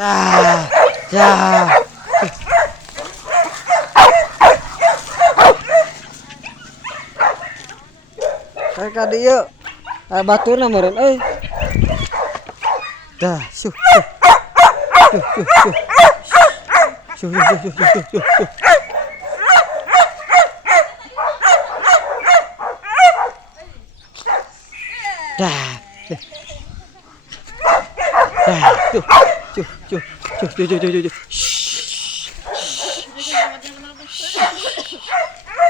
Dah, dah. Kayak ka dieu. Baturna meureun euy. Dah, syuh, syuh. Syuh, syuh, syuh. Syuh, syuh, syuh, syuh, syuh, syuh, syuh. Dah. Dah, syuh, syuh, syuh, syuh, syuh, syuh, syuh, syuh.